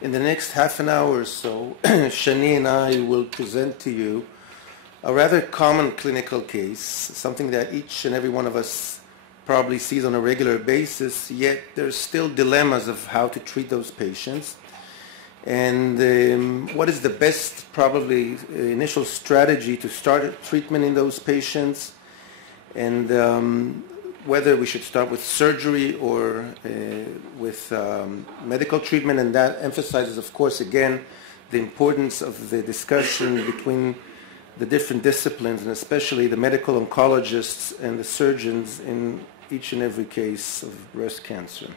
In the next half an hour or so, Shani and I will present to you a rather common clinical case, something that each and every one of us probably sees on a regular basis, yet there's still dilemmas of how to treat those patients. And what is the best, probably, initial strategy to start treatment in those patients, and whether we should start with surgery or with medical treatment. And that emphasizes, of course, again, the importance of the discussion between the different disciplines, and especially the medical oncologists and the surgeons in each and every case of breast cancer.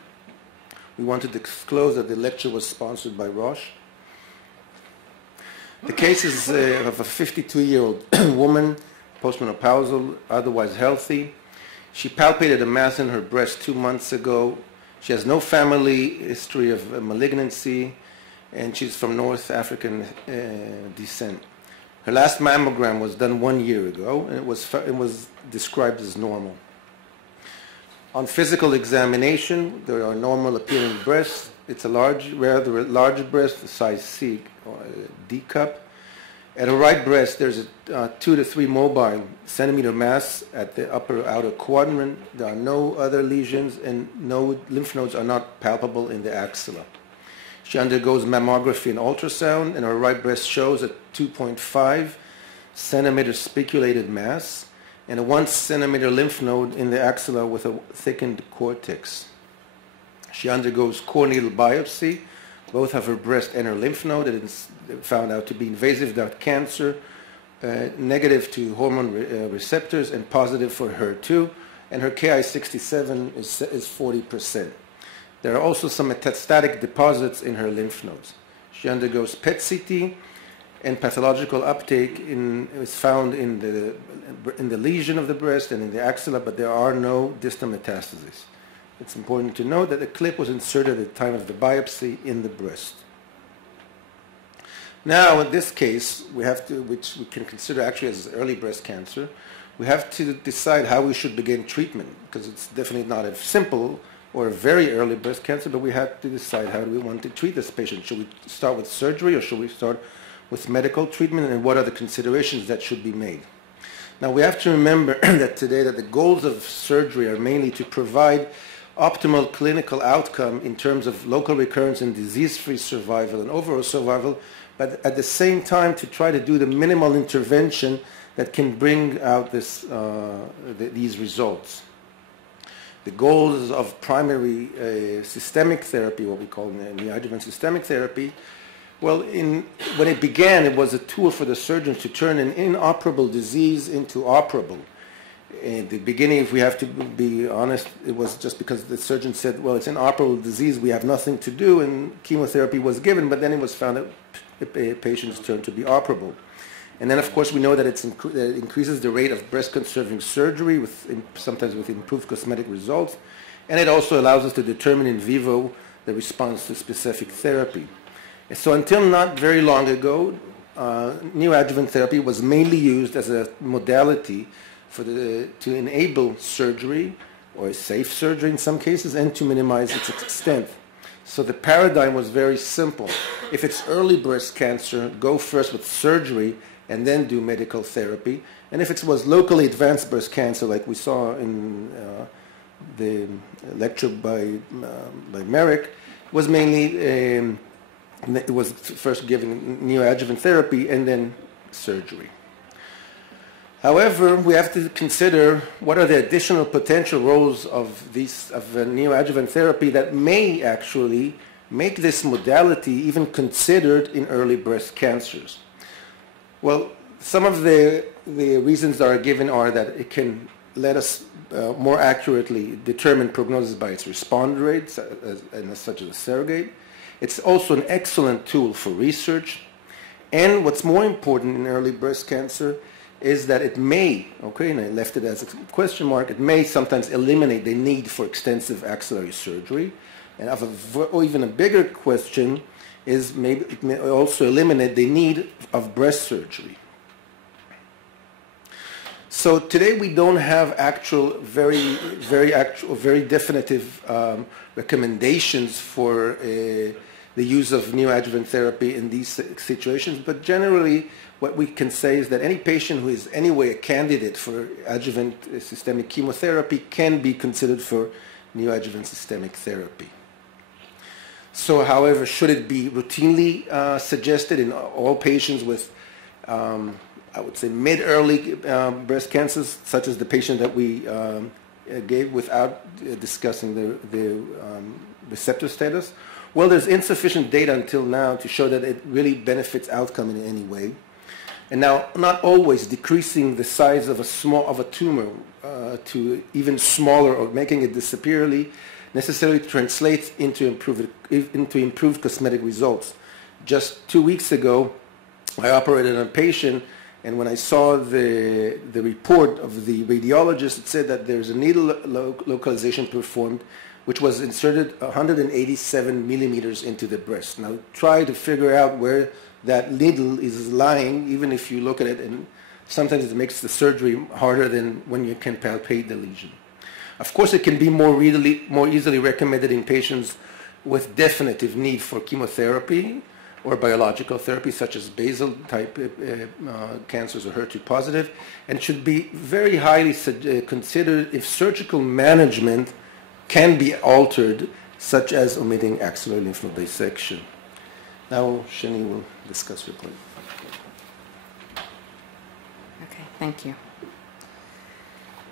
We wanted to disclose that the lecture was sponsored by Roche. The case is of a 52-year-old woman, postmenopausal, otherwise healthy. She palpated a mass in her breast 2 months ago. She has no family history of malignancy, and she's from North African descent. Her last mammogram was done 1 year ago, and it was described as normal. On physical examination, there are normal appearing breasts. It's a rather large breast, the size C or D cup. At her right breast, there's a 2 to 3 mobile centimeter mass at the upper outer quadrant. There are no other lesions, and no lymph nodes are not palpable in the axilla. She undergoes mammography and ultrasound, and her right breast shows a 2.5 centimeter spiculated mass and a 1 centimeter lymph node in the axilla with a thickened cortex. She undergoes core needle biopsy, both of her breast and her lymph node. It is found out to be invasive duct cancer, negative to hormone receptors, and positive for HER2, and her Ki-67 is 40%. There are also some metastatic deposits in her lymph nodes. She undergoes PET-CT, and pathological uptake is found in the lesion of the breast and in the axilla, but there are no distal metastases. It's important to note that the clip was inserted at the time of the biopsy in the breast. Now, in this case, which we can consider actually as early breast cancer, we have to decide how we should begin treatment, because it's definitely not a simple or a very early breast cancer, but we have to decide how do we want to treat this patient. Should we start with surgery, or should we start with medical treatment, and what are the considerations that should be made? Now, we have to remember that today that the goals of surgery are mainly to provide optimal clinical outcome in terms of local recurrence and disease-free survival and overall survival, but at the same time to try to do the minimal intervention that can bring out these results. The goals of primary systemic therapy, what we call neoadjuvant systemic therapy, well, when it began, it was a tool for the surgeons to turn an inoperable disease into operable. In the beginning, if we have to be honest, it was just because the surgeon said, well, it's an inoperable disease, we have nothing to do, and chemotherapy was given, but then it was found that patients turned to be operable. And then, of course, we know that it increases the rate of breast-conserving surgery, sometimes with improved cosmetic results, and it also allows us to determine in vivo the response to specific therapy. And so until not very long ago, neoadjuvant therapy was mainly used as a modality to enable surgery, or safe surgery in some cases, and to minimize its extent. So the paradigm was very simple. If it's early breast cancer, go first with surgery and then do medical therapy. And if it was locally advanced breast cancer, like we saw in the lecture by Merrick, it was mainly it was first giving neoadjuvant therapy and then surgery. However, we have to consider what are the additional potential roles of neoadjuvant therapy that may actually make this modality even considered in early breast cancers. Well, some of the reasons that are given are that it can let us more accurately determine prognosis by its responder rates, and as such as a surrogate. It's also an excellent tool for research. And what's more important in early breast cancer is that it may, and I left it as a question mark, it may sometimes eliminate the need for extensive axillary surgery. And or even a bigger question is maybe it may also eliminate the need of breast surgery. So today we don't have very definitive recommendations for the use of neoadjuvant therapy in these situations, but generally what we can say is that any patient who is anyway a candidate for adjuvant systemic chemotherapy can be considered for neoadjuvant systemic therapy. So, however, should it be routinely suggested in all patients with, I would say, mid-early breast cancers, such as the patient that we gave without discussing the receptor status? Well, there's insufficient data until now to show that it really benefits outcome in any way. And now, not always decreasing the size of a tumor to even smaller or making it disappear necessarily translates into improved cosmetic results. Just 2 weeks ago, I operated on a patient, and when I saw the report of the radiologist, it said that there's a needle localization performed, which was inserted 187 millimeters into the breast. Now, try to figure out where that needle is lying, even if you look at it, and sometimes it makes the surgery harder than when you can palpate the lesion. Of course, it can be more easily recommended in patients with definitive need for chemotherapy or biological therapy, such as basal type cancers or HER2 positive, and should be very highly considered if surgical management can be altered, such as omitting axillary lymph node dissection. Now, Shani will discuss your point. Okay, thank you.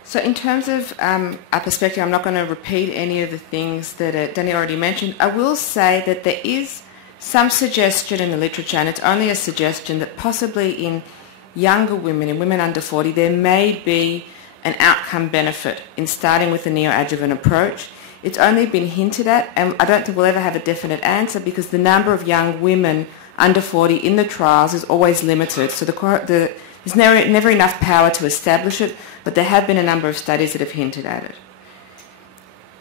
So in terms of our perspective, I'm not going to repeat any of the things that Danny already mentioned. I will say that there is some suggestion in the literature, and it's only a suggestion, that possibly in younger women, in women under 40, there may be an outcome benefit in starting with the neoadjuvant approach. It's only been hinted at, and I don't think we'll ever have a definite answer because the number of young women under 40 in the trials is always limited. So there's never enough power to establish it, but there have been a number of studies that have hinted at it.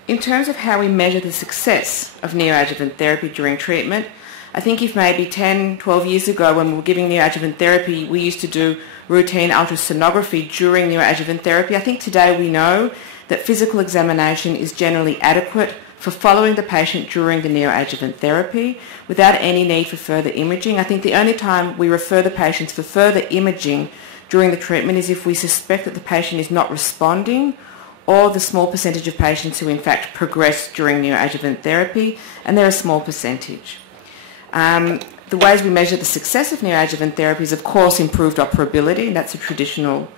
In terms of how we measure the success of neoadjuvant therapy during treatment, I think if maybe 10, 12 years ago when we were giving neoadjuvant therapy, we used to do routine ultrasonography during neoadjuvant therapy, I think today we know that physical examination is generally adequate for following the patient during the neoadjuvant therapy without any need for further imaging. I think the only time we refer the patients for further imaging during the treatment is if we suspect that the patient is not responding, or the small percentage of patients who in fact progress during neoadjuvant therapy, and they're a small percentage. The ways we measure the success of neoadjuvant therapy is, of course, improved operability, and that's a traditional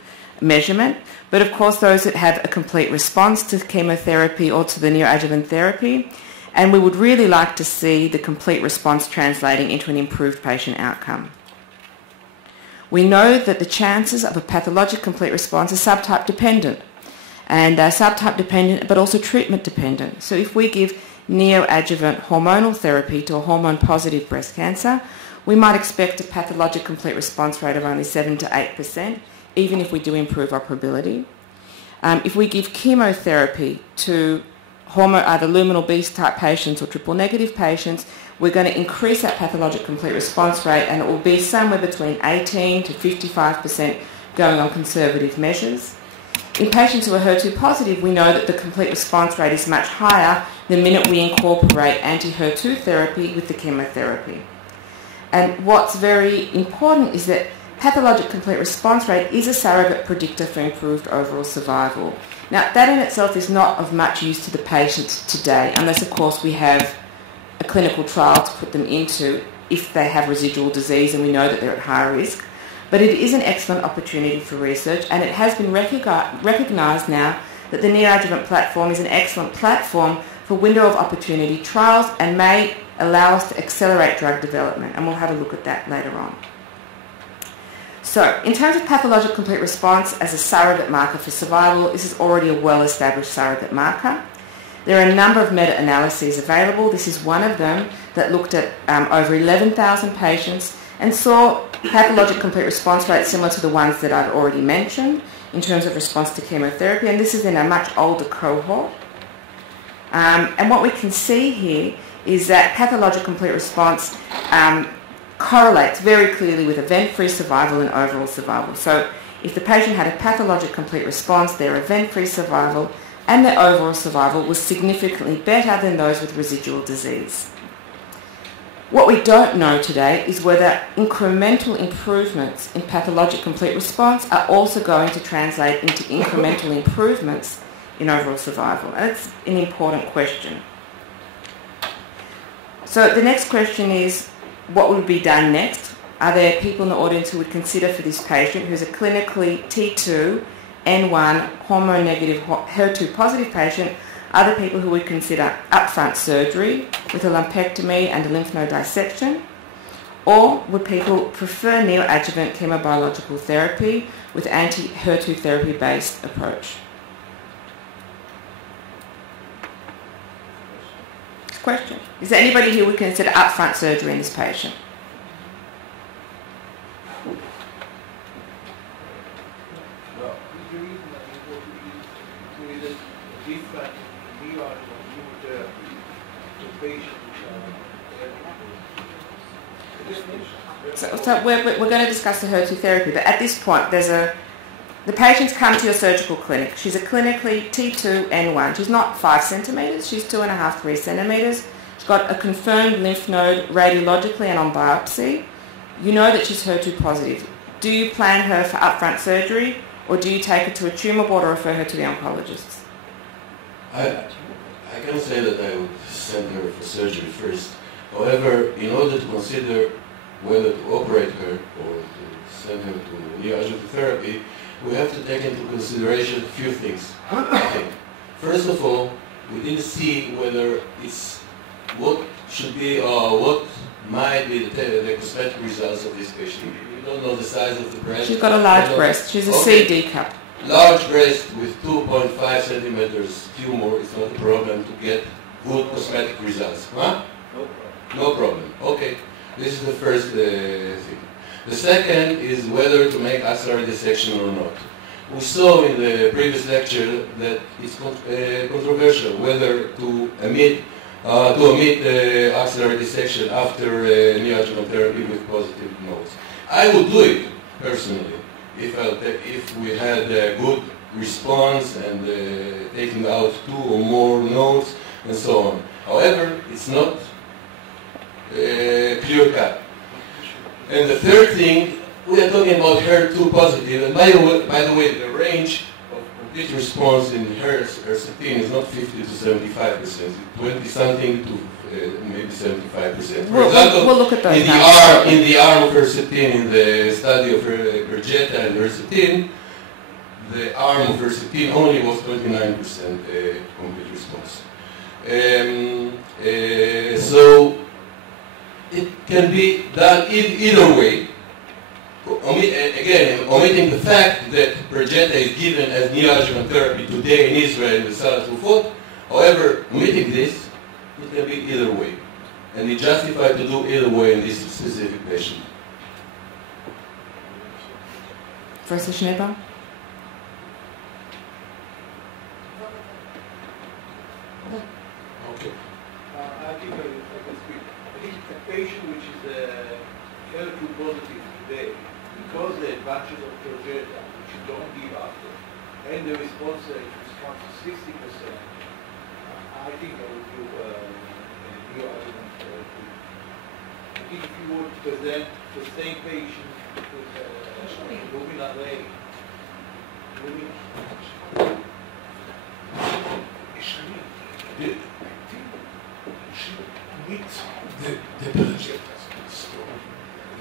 measurement. But, of course, those that have a complete response to chemotherapy or to the neoadjuvant therapy, and we would really like to see the complete response translating into an improved patient outcome. We know that the chances of a pathologic complete response are subtype dependent, and subtype dependent but also treatment dependent. So if we give neoadjuvant hormonal therapy to a hormone-positive breast cancer, we might expect a pathologic complete response rate of only 7 to 8%, even if we do improve operability. If we give chemotherapy to either luminal beast type patients or triple negative patients, we're going to increase that pathologic complete response rate, and it will be somewhere between 18 to 55% going on conservative measures. In patients who are HER2 positive, we know that the complete response rate is much higher the minute we incorporate anti-HER2 therapy with the chemotherapy. And what's very important is that pathologic complete response rate is a surrogate predictor for improved overall survival. Now, that in itself is not of much use to the patients today, unless, of course, we have a clinical trial to put them into if they have residual disease and we know that they're at high risk. But it is an excellent opportunity for research, and it has been recognised now that the neoadjuvant platform is an excellent platform for window of opportunity trials and may allow us to accelerate drug development, and we'll have a look at that later on. So, in terms of pathologic complete response as a surrogate marker for survival, this is already a well-established surrogate marker. There are a number of meta-analyses available. This is one of them that looked at over 11,000 patients and saw pathologic complete response rates similar to the ones that I've already mentioned in terms of response to chemotherapy, and this is in a much older cohort. And what we can see here is that pathologic complete response correlates very clearly with event-free survival and overall survival. So if the patient had a pathologic complete response, their event-free survival and their overall survival was significantly better than those with residual disease. What we don't know today is whether incremental improvements in pathologic complete response are also going to translate into incremental improvements in overall survival. And that's an important question. So the next question is, what would be done next? Are there people in the audience who would consider for this patient who's a clinically T2, N1, hormone-negative, HER2-positive patient, other people who would consider upfront surgery with a lumpectomy and a lymph node dissection? Or would people prefer neoadjuvant chemobiological therapy with anti-HER2 therapy-based approach? Question. Is there anybody who would consider upfront surgery in this patient? So we're going to discuss the HER2 therapy, but at this point, the patient's come to your surgical clinic. She's a clinically T2 N1. She's not 5 centimetres, she's 2.5, 3 centimetres. She's got a confirmed lymph node radiologically and on biopsy. You know that she's HER2 positive. Do you plan her for upfront surgery, or do you take her to a tumour board or refer her to the oncologists? I can say that I would send her for surgery first. However, in order to consider whether to operate her or to send her to neoadjuvant therapy, we have to take into consideration a few things. Okay. First of all, we need to see whether it's what should be or what might be the cosmetic results of this patient. We don't know the size of the breast. She's got a large breast. She's a CD cup. Large breast with 2.5 centimeters tumor is not a problem to get good cosmetic results. Huh? No problem. No problem. Okay. This is the first thing. The second is whether to make axillary dissection or not. We saw in the previous lecture that it's controversial whether to omit axillary dissection after neoadjuvant therapy with positive nodes. I would do it personally if we had a good response and taking out 2 or more nodes and so on. However, it's not clear cut. And the third thing, we are talking about HER2 positive, and by the way, the range of complete response in HER13 is not 50 to 75%, it's 20-something to maybe 75%. For example, we'll look at those in the arm of HER13, in the study of Perjeta and HER13, the arm of HER13 only was 29% complete response. So it can be done either way. Again, omitting the fact that Perjeta is given as neoadjuvant therapy today in Israel in the Salah Trufot. However, omitting this, it can be either way. And it's justified to do either way in this specific patient. Professor Schneebaum? Okay. I think I can speak. I think a patient which is HER2 positive today, because the advantages of Perjeta, which you don't give after, and the response rate which comes to 60%, I think I would do neoadjuvant therapy. I think if you would present the same patient with luminal A,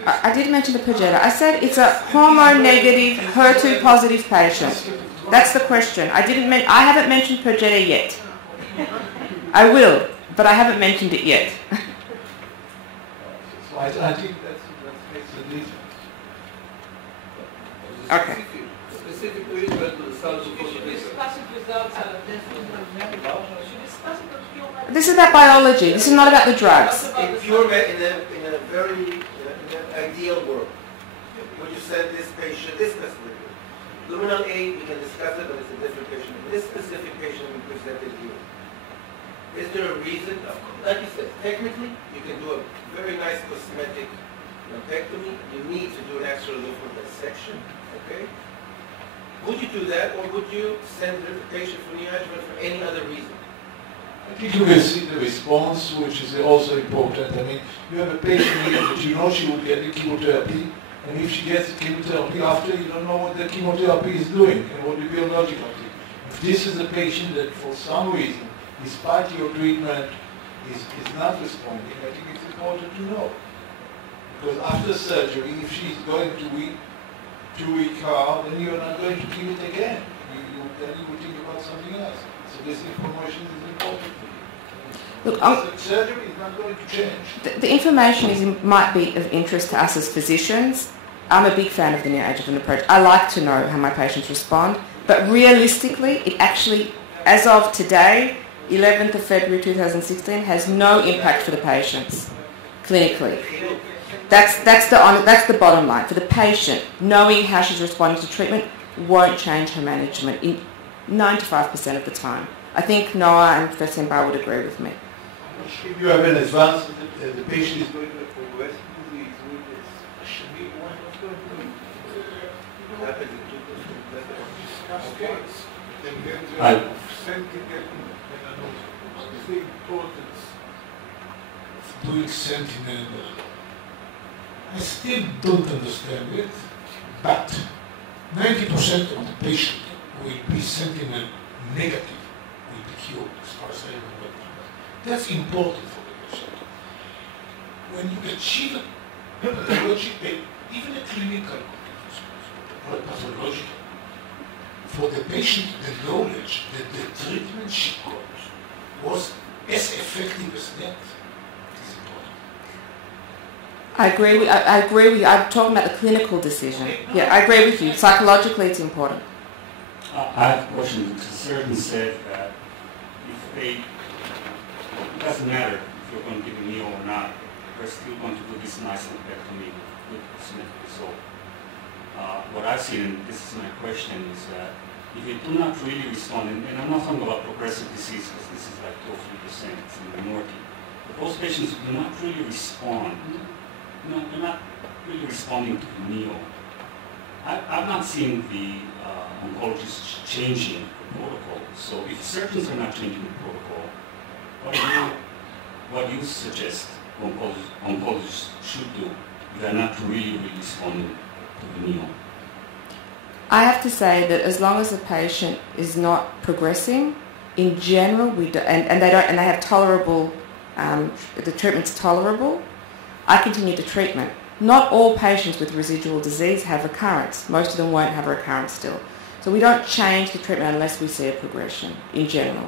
I did mention the Perjeta. I said it's a hormone-negative, HER2-positive patient. That's the question. I haven't mentioned Perjeta yet. I will, but I haven't mentioned it yet. So I think that makes a difference. Okay. Specifically, to the Salah Trufot. This is about biology. This is not about the drugs. In a very ideal world, would you send this patient this specific? Luminal A, we can discuss it, but it's a different patient. This specific patient we presented here. Is there a reason? Of course, like you said, technically, you can do a very nice cosmetic lumpectomy. You need to do an extra lymph node dissection. Okay. Would you do that, or would you send the patient for neoadjuvant for any other reason? I think you will see the response, which is also important. I mean, you have a patient here that you know she will get the chemotherapy, and if she gets the chemotherapy after, you don't know what the chemotherapy is doing and what the biological thing. If this is a patient that for some reason, despite your treatment, is not responding, I think it's important to know. Because after surgery, if she's going to recover, then you're not going to give it again. Then you will think about something else. So this information is important. Look, surgery is not going to change. The information might be of interest to us as physicians. I'm a big fan of the neoadjuvant approach. I like to know how my patients respond, but realistically, it actually, as of today, 11th of February 2016, has no impact for the patients clinically. That's the bottom line. For the patient, knowing how she's responding to treatment won't change her management in 95% of the time. I think Noah and Professor Mbar would agree with me. If you have an advance, the patient is going to progress with this. What's going to happen? Okay. And then sentinel, the importance of doing sentinel. I still don't understand it, but 90% of the patient will be sentinel negative, will be cured, as far as I remember. That's important for the patient. When you achieve a pathological, even a clinical or a pathological, for the patient, the knowledge that the treatment she got was as effective as that is important. I agree with you. I'm talking about the clinical decision. Yeah, I agree with you. Psychologically, it's important. I have a question. The surgeon said that it doesn't matter if you're going to give a neo or not, we're still going to do this nice lumpectomy with symmetric result. What I've seen, and this is my question, is that if you do not really respond, and I'm not talking about progressive disease because this is like 2 or 3%, it's a minority, but those patients who do not really respond, they're not really responding to the neo. I've not seen the oncologists changing the protocol. So if surgeons are not changing the protocol, what do you suggest oncologists should do if they're not really responding to the neo? I have to say that as long as the patient is not progressing, in general, we do, and they have tolerable, the treatment's tolerable, I continue the treatment. Not all patients with residual disease have recurrence. Most of them won't have a recurrence still. So we don't change the treatment unless we see a progression in general.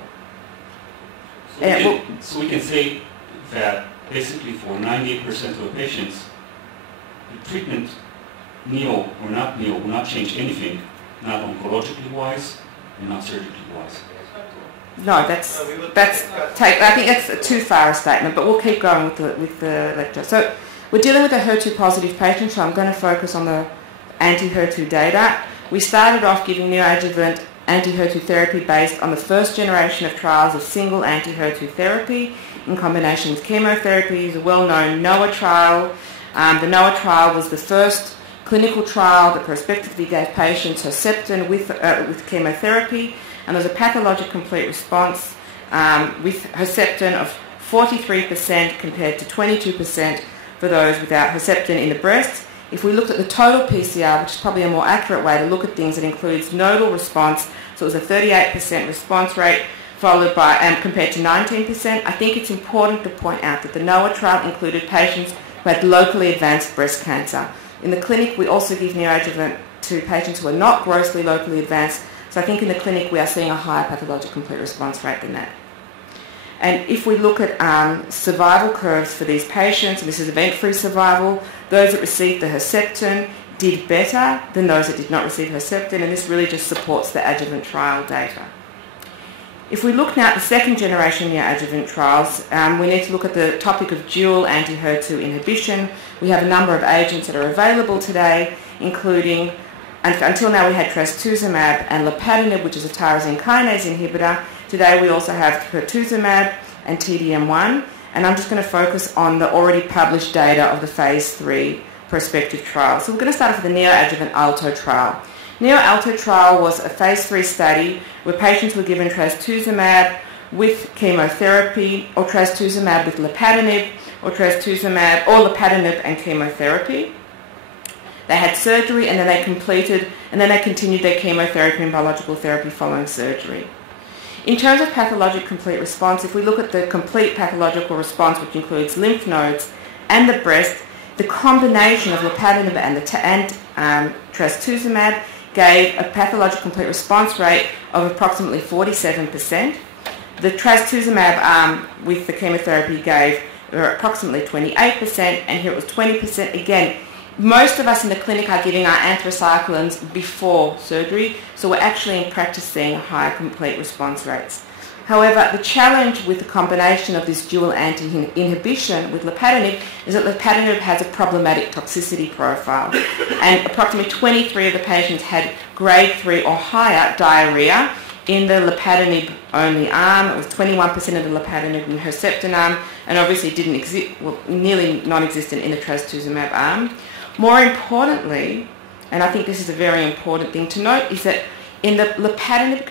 So we can say that basically for 98% of the patients, the treatment, neo or not neo, will not change anything, not oncologically wise and not surgically wise. No, I think that's too far a statement, but we'll keep going with the lecture. So we're dealing with a HER2 positive patient, so I'm going to focus on the anti-HER2 data. We started off giving neoadjuvant anti-HER2 therapy based on the first generation of trials of single anti-HER2 therapy in combination with chemotherapy. It's a well-known NOAA trial. The NOAA trial was the first clinical trial that prospectively gave patients Herceptin with chemotherapy, and there was a pathologic complete response with Herceptin of 43% compared to 22% for those without Herceptin in the breast. If we looked at the total PCR, which is probably a more accurate way to look at things, it includes nodal response, so it was a 38% response rate, followed by compared to 19%. I think it's important to point out that the NOAA trial included patients who had locally advanced breast cancer. In the clinic, we also give neoadjuvant to patients who are not grossly locally advanced, so I think in the clinic we are seeing a higher pathologic complete response rate than that. And if we look at survival curves for these patients, and this is event-free survival, those that received the Herceptin did better than those that did not receive Herceptin, and this really just supports the adjuvant trial data. If we look now at the second generation neoadjuvant trials, we need to look at the topic of dual anti-HER2 inhibition. We have a number of agents that are available today, including, until now we had trastuzumab and lapatinib, which is a tyrosine kinase inhibitor. Today we also have pertuzumab and TDM1, and I'm just going to focus on the already published data of the phase 3 prospective trial. So we're going to start off with the neoadjuvant ALTO trial. NEO-ALTO trial was a phase 3 study where patients were given trastuzumab with chemotherapy, or trastuzumab with lapatinib, or trastuzumab or lapatinib and chemotherapy. They had surgery and then they continued their chemotherapy and biological therapy following surgery. In terms of pathologic complete response, if we look at the complete pathological response, which includes lymph nodes and the breast, the combination of lapatinib and trastuzumab gave a pathologic complete response rate of approximately 47%. The trastuzumab arm with the chemotherapy gave approximately 28%, and here it was 20%. Again, most of us in the clinic are giving our anthracyclines before surgery, so we're actually in practice seeing higher complete response rates. However, the challenge with the combination of this dual anti-inhibition with lapatinib is that lapatinib has a problematic toxicity profile, and approximately 23 of the patients had grade 3 or higher diarrhea in the lapatinib-only arm. It was 21% of the lapatinib and Herceptin arm, and obviously didn't exist, well, nearly non-existent in the trastuzumab arm. More importantly, and I think this is a very important thing to note, is that in the lapatinib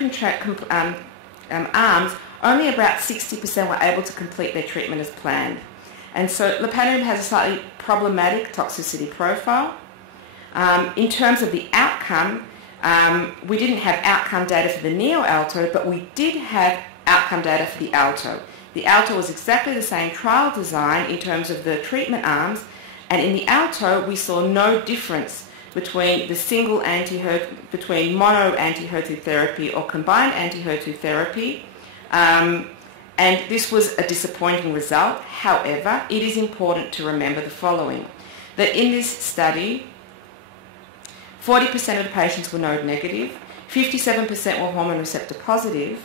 arms, only about 60% were able to complete their treatment as planned. And so lapatinib has a slightly problematic toxicity profile. In terms of the outcome, we didn't have outcome data for the neo-alto, but we did have outcome data for the alto. The alto was exactly the same trial design in terms of the treatment arms, and in the alto we saw no difference between the single between mono anti-HER2 therapy or combined anti-HER2 therapy, and this was a disappointing result. However, it is important to remember the following: that in this study, 40% of the patients were node negative, 57% were hormone receptor positive,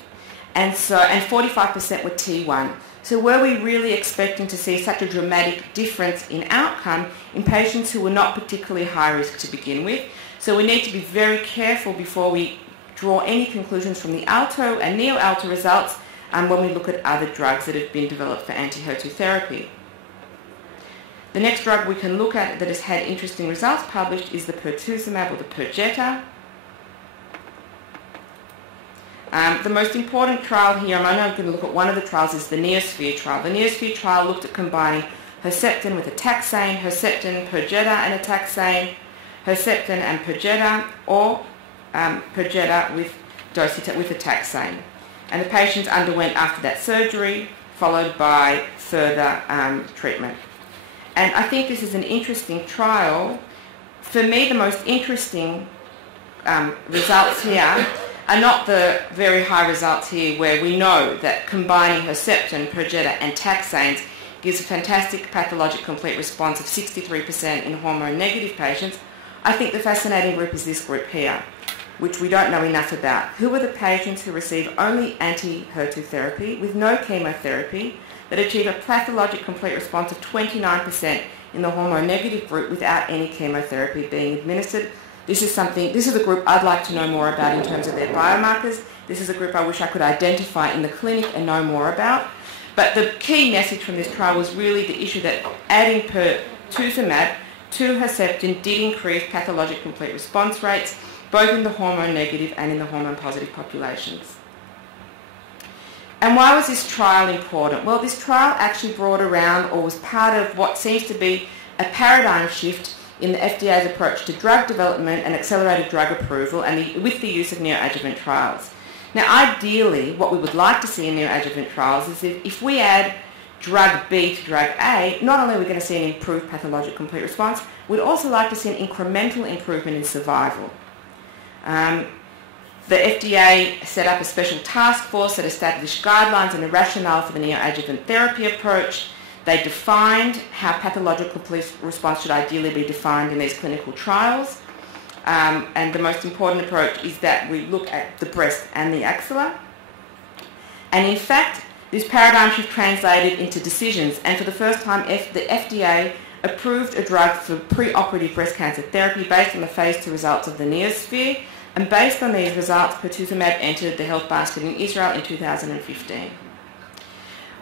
and 45% were T1. So were we really expecting to see such a dramatic difference in outcome in patients who were not particularly high risk to begin with? So we need to be very careful before we draw any conclusions from the alto and neo-alto results when we look at other drugs that have been developed for anti-HER2 therapy. The next drug we can look at that has had interesting results published is the pertuzumab or the Perjeta. The most important trial here, I'm only going to look at one of the trials, is the Neosphere trial. The Neosphere trial looked at combining Herceptin with a taxane, Herceptin, Perjeta and a taxane, Herceptin and Perjeta, or Perjeta with a taxane. And the patients underwent after that surgery, followed by further treatment. And I think this is an interesting trial. For me, the most interesting results here are not the very high results here where we know that combining Herceptin, Perjeta and taxanes gives a fantastic pathologic complete response of 63% in hormone-negative patients. I think the fascinating group is this group here, which we don't know enough about. Who are the patients who receive only anti-HER2 therapy with no chemotherapy that achieve a pathologic complete response of 29% in the hormone-negative group without any chemotherapy being administered? This is a group I'd like to know more about in terms of their biomarkers. This is a group I wish I could identify in the clinic and know more about. But the key message from this trial was really the issue that adding pertuzumab to Herceptin did increase pathologic complete response rates, both in the hormone-negative and in the hormone-positive populations. And why was this trial important? Well, this trial actually brought around, or was part of what seems to be a paradigm shift in the FDA's approach to drug development and accelerated drug approval, and with the use of neoadjuvant trials. Now, ideally, what we would like to see in neoadjuvant trials is if we add drug B to drug A, not only are we going to see an improved pathologic complete response, we'd also like to see an incremental improvement in survival. The FDA set up a special task force that established guidelines and a rationale for the neoadjuvant therapy approach. They defined how pathological complete response should ideally be defined in these clinical trials. And the most important approach is that we look at the breast and the axilla. And in fact, this paradigm shift translated into decisions. And for the first time, the FDA approved a drug for preoperative breast cancer therapy based on the phase 2 results of the Neosphere. And based on these results, pertuzumab entered the health basket in Israel in 2015.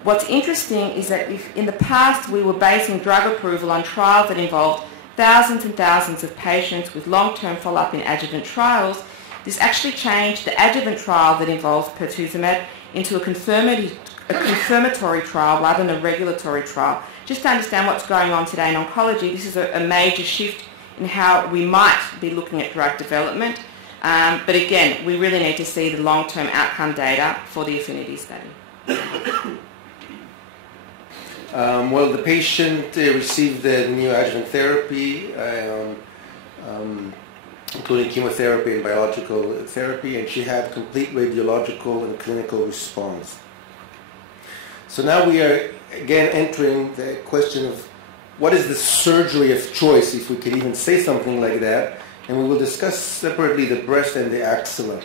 What's interesting is that if in the past we were basing drug approval on trials that involved thousands and thousands of patients with long-term follow-up in adjuvant trials, this actually changed the adjuvant trial that involves pertuzumab into a confirmatory trial rather than a regulatory trial. Just to understand what's going on today in oncology, this is a major shift in how we might be looking at drug development. But again, we really need to see the long-term outcome data for the affinity study. Well, the patient received the neoadjuvant therapy, including chemotherapy and biological therapy, and she had complete radiological and clinical response. So now we are again entering the question of what is the surgery of choice, if we could even say something like that, and we will discuss separately the breast and the axilla.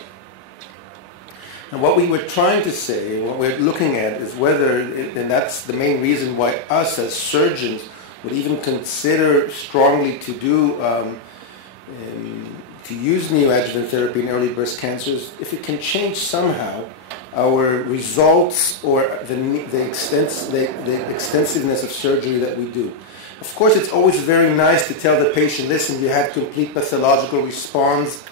And what we were trying to say, what we're looking at is whether, and that's the main reason why us as surgeons would even consider strongly to do, to use neoadjuvant therapy in early breast cancers, if it can change somehow our results or the extensiveness of surgery that we do. Of course, it's always very nice to tell the patient, listen, you had complete pathological response,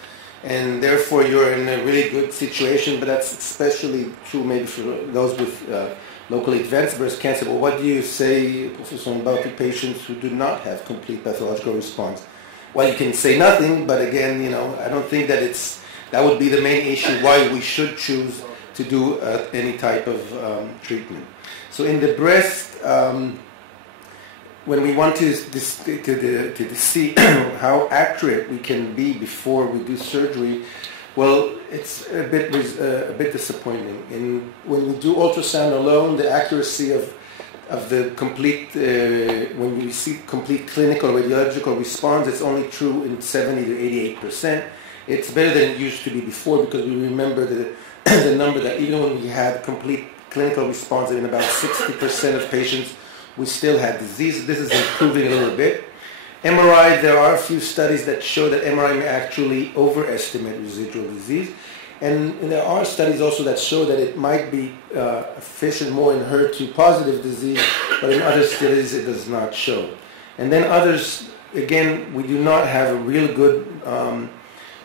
and therefore you're in a really good situation, but that's especially true maybe for those with locally advanced breast cancer. But what do you say, Professor, about the patients who do not have complete pathological response? Well, you can say nothing, but again, I don't think that that would be the main issue why we should choose to do any type of treatment. So in the breast, when we want to see how accurate we can be before we do surgery, well, it's a bit disappointing. And when we do ultrasound alone, the accuracy of the complete, when we see complete clinical radiological response, it's only true in 70 to 88%. It's better than it used to be before, because we remember the number that even when we had complete clinical response in about 60% of patients, we still had disease. This is improving a little bit. MRI, there are a few studies that show that MRI may actually overestimate residual disease. And there are studies also that show that it might be efficient more in HER2 positive disease, but in other studies it does not show. And then others, again, we do not have a real good,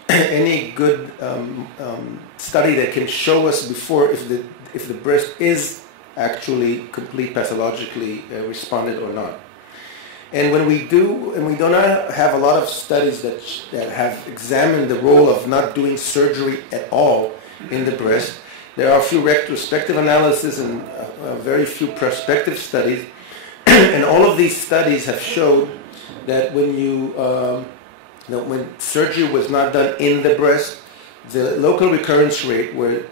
any good study that can show us before if the breast is actually complete pathologically responded or not. And when we do, and we do not have a lot of studies that have examined the role of not doing surgery at all in the breast, there are a few retrospective analyses and very few prospective studies, and all of these studies have showed that when surgery was not done in the breast, the local recurrence rate were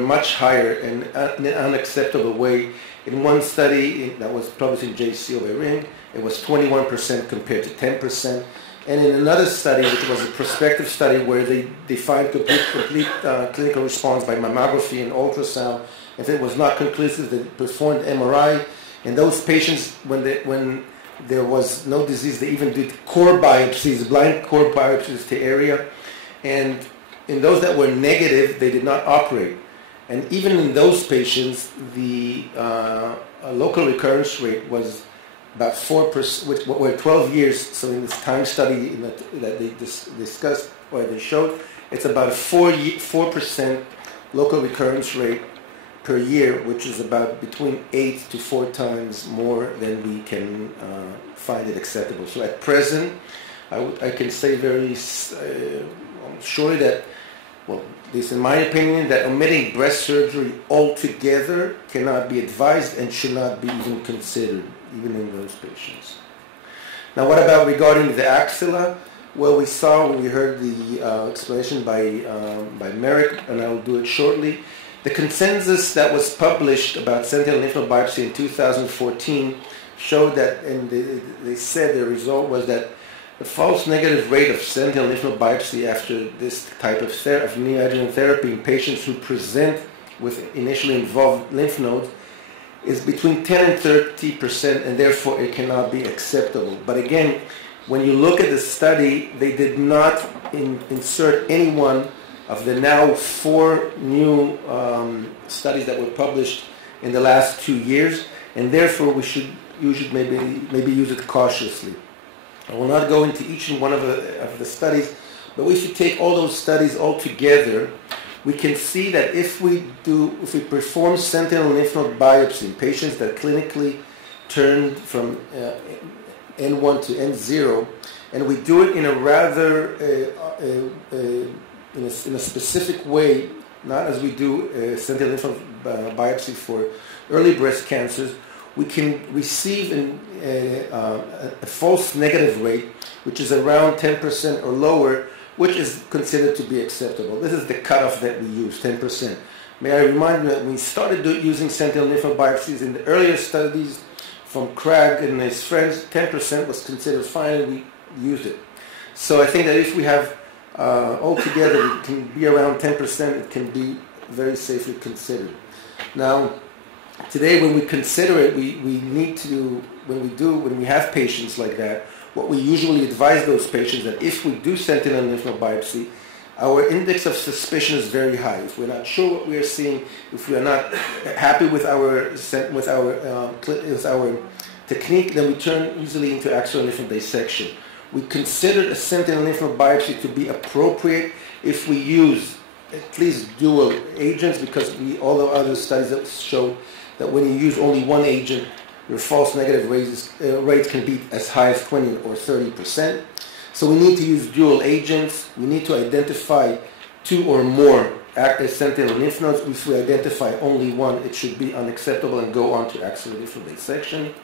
much higher in an unacceptable way. In one study that was published in JCO by Ring, it was 21% compared to 10%. And in another study, which was a prospective study where they defined complete clinical response by mammography and ultrasound, if it was not conclusive, they performed MRI. And those patients, when there was no disease, they even did core biopsies, blind core biopsies to area. And in those that were negative, they did not operate. And even in those patients, the local recurrence rate was about 4%, which were 12 years. So in this time study that they discussed, or they showed, it's about a 4% local recurrence rate per year, which is about between 8 to 4 times more than we can find it acceptable. So at present, I can say very surely that, well, this in my opinion, that omitting breast surgery altogether cannot be advised and should not be even considered, even in those patients. Now, what about regarding the axilla? Well, we heard the explanation by Merrick, and I will do it shortly. The consensus that was published about sentinel lymph node biopsy in 2014 showed that, and they said the result was that the false negative rate of sentinel lymph node biopsy after this type of neoadjuvant therapy in patients who present with initially involved lymph nodes is between 10 and 30%, and therefore it cannot be acceptable. But again, when you look at the study, they did not insert any one of the now 4 new studies that were published in the last 2 years, and therefore you should maybe use it cautiously. I will not go into each and one of the studies, but we should take all those studies all together. we can see that if we perform sentinel lymph node biopsy in patients that clinically turned from N1 to N0, and we do it in a rather in a specific way, not as we do sentinel lymph node biopsy for early breast cancers, we can receive a false negative rate, which is around 10% or lower, which is considered to be acceptable. This is the cutoff that we use, 10%. May I remind you that when we started using sentinel lymph node biopsies in the earlier studies from Craig and his friends, 10% was considered fine, and we used it. So I think that if we have altogether, it can be around 10%, it can be very safely considered. Now, today when we consider it, we need to, when we have patients like that, what we usually advise those patients that if we do sentinel lymph node biopsy, our index of suspicion is very high. If we're not sure what we are seeing, if we are not happy with our technique, then we turn easily into axial lymph node dissection. We consider a sentinel lymph node biopsy to be appropriate if we use at least dual agents, because all the other studies that show that when you use only one agent, your false negative rates can be as high as 20 or 30%. So we need to use dual agents. We need to identify 2 or more sentinel lymph nodes. If we identify only one, it should be unacceptable and go on to axial lymph node dissection.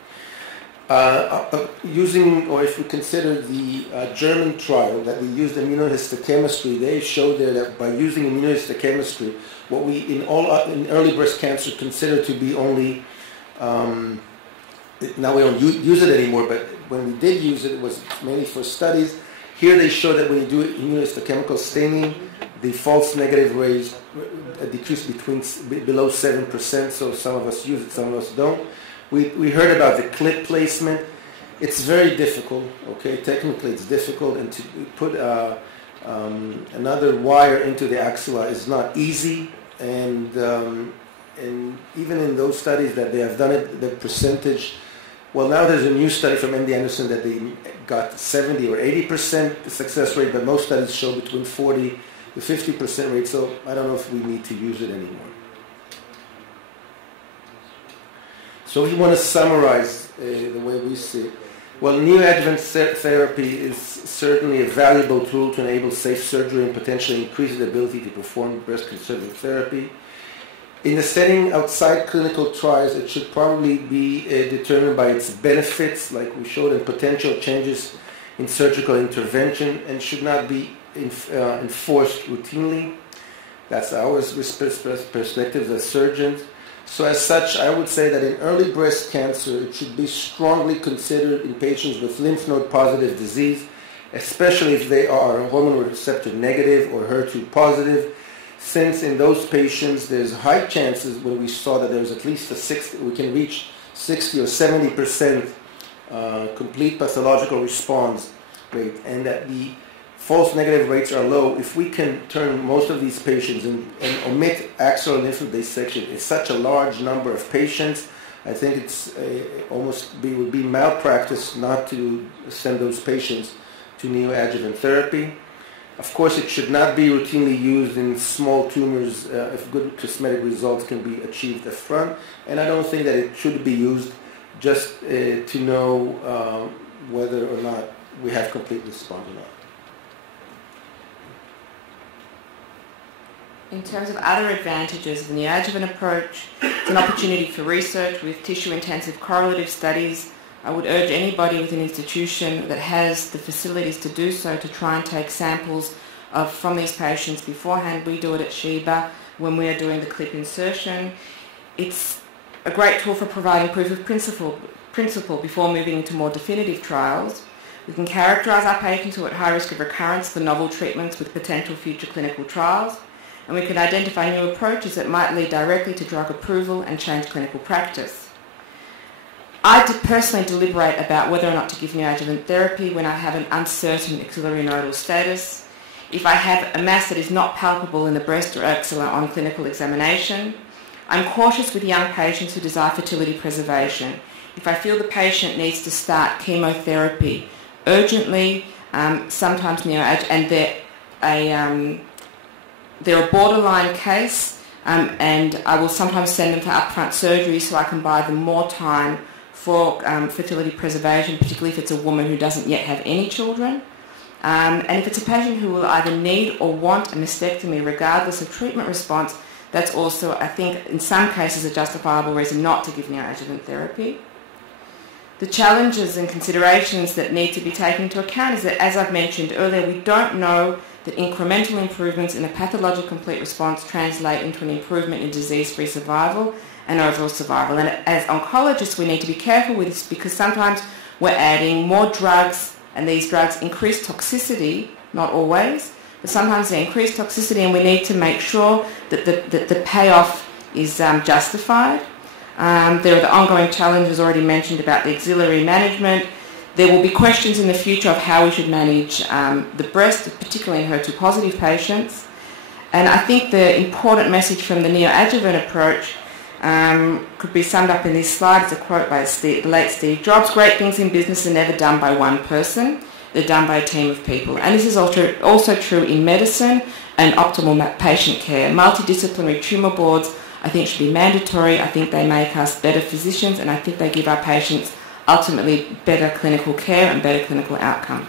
If we consider the German trial that we used immunohistochemistry, they showed there that by using immunohistochemistry, what we in early breast cancer consider to be only, now we don't use it anymore, but when we did use it, it was mainly for studies. Here they show that when you do immunohistochemical staining, the false negative rates decrease below 7%, so some of us use it, some of us don't. We heard about the clip placement. It's very difficult, okay? Technically it's difficult, and to put another wire into the axilla is not easy, and even in those studies that they have done it, the percentage, well, now there's a new study from MD Anderson that they got 70 or 80% success rate, but most studies show between 40 to 50% rate, so I don't know if we need to use it anymore. So if you want to summarize the way we see it, well, neoadjuvant therapy is certainly a valuable tool to enable safe surgery and potentially increase the ability to perform breast conservative therapy. In the setting outside clinical trials, it should probably be determined by its benefits, like we showed, and potential changes in surgical intervention, and should not be enforced routinely. That's our perspective as surgeons. So as such, I would say that in early breast cancer, it should be strongly considered in patients with lymph node positive disease, especially if they are hormone receptor negative or HER2 positive, since in those patients there's high chances, when we saw that there's at least we can reach 60 or 70% complete pathological response rate, and that the false negative rates are low. If we can turn most of these patients and omit axial lymph node dissection in such a large number of patients, I think it's would be malpractice not to send those patients to neoadjuvant therapy. Of course, it should not be routinely used in small tumors if good cosmetic results can be achieved up front, and I don't think that it should be used just to know whether or not we have complete response or not. In terms of other advantages of the neoadjuvant approach, it's an opportunity for research with tissue-intensive correlative studies. I would urge anybody with an institution that has the facilities to do so to try and take samples from these patients beforehand. We do it at Sheba when we are doing the clip insertion. It's a great tool for providing proof of principle before moving into more definitive trials. We can characterise our patients who are at high risk of recurrence for novel treatments with potential future clinical trials, and we can identify new approaches that might lead directly to drug approval and change clinical practice. I personally deliberate about whether or not to give neoadjuvant therapy when I have an uncertain axillary nodal status, if I have a mass that is not palpable in the breast or axilla on clinical examination. I'm cautious with young patients who desire fertility preservation. If I feel the patient needs to start chemotherapy urgently, sometimes neoadjuvant, and they're a borderline case, and I will sometimes send them for upfront surgery so I can buy them more time for fertility preservation, particularly if it's a woman who doesn't yet have any children. And if it's a patient who will either need or want a mastectomy regardless of treatment response, that's also, I think, in some cases a justifiable reason not to give neoadjuvant therapy. The challenges and considerations that need to be taken into account is that, as I've mentioned earlier, we don't know that incremental improvements in a pathologic complete response translate into an improvement in disease-free survival and overall survival. And as oncologists, we need to be careful with this because sometimes we're adding more drugs, and these drugs increase toxicity, not always, but sometimes they increase toxicity, and we need to make sure that the payoff is justified. There are the ongoing challenges already mentioned about the auxiliary management. There will be questions in the future of how we should manage the breast, particularly in HER2-positive patients. And I think the important message from the neoadjuvant approach could be summed up in this slide. It's a quote by the late Steve Jobs: "Great things in business are never done by one person. They're done by a team of people." And this is also true in medicine and optimal patient care. Multidisciplinary tumour boards, I think, should be mandatory. I think they make us better physicians, and I think they give our patients ultimately better clinical care and better clinical outcome.